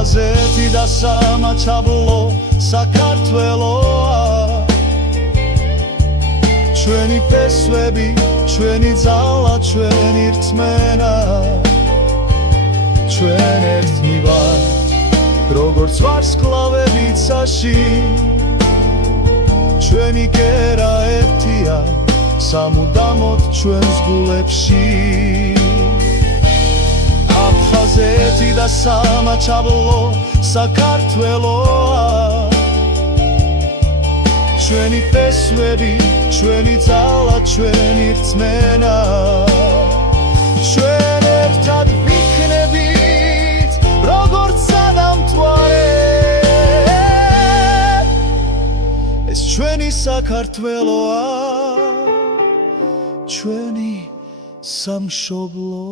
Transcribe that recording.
აფხაზეთი და სამაჩაბლო საქართველოა ჩვენი ფესვები, ჩვენი ძალა, ჩვენი რწმენა ჩვენ ერთნი ვართ როგორც ვარსკვლავები ცაში ჩვენი კერა ერთია სამუდამოდ ჩვენს გულებში აფხაზეთი და სამაჩაბლო საქართველოა ჩვენი ფესვები, ჩვენი ძალა, ჩვენი რწმენა ჩვენ ერთად ვიქნებით როგორც სადამთვარე ეს ჩვენი საქართველოა ჩვენი სამშობლო